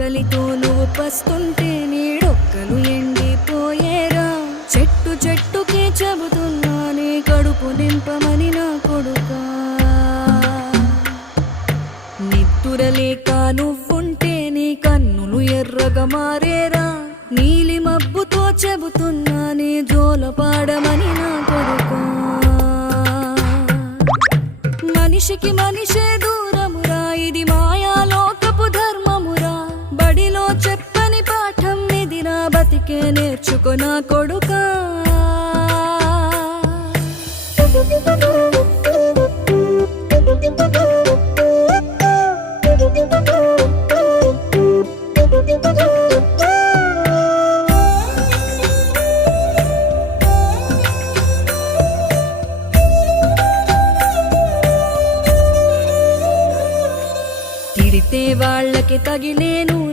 ఆకలితో నువ్వు పస్తుంటే నీడొక్కలు ఎండిపోయేరా. చెట్టు చెట్టుకే చెబుతున్నా నీ కడుపు నింపమని నా కొడుకా. నిద్దురలేక నువ్వుంటే నీ కన్నులు ఎర్రగా మారేరా. నీలి మబ్బుతో చెబుతున్నా నీ జోలపాడమని నా కొడుకా. మనిషికి మనిషే దూరమురా, ఇది మాయాలోకపు ధర్మమురా. బడిలో చెప్పని పాఠం ఇదిరా, బతికే నేర్చుకో నా కొడుకా. తిడితే వాళ్ళకి తగిలేను,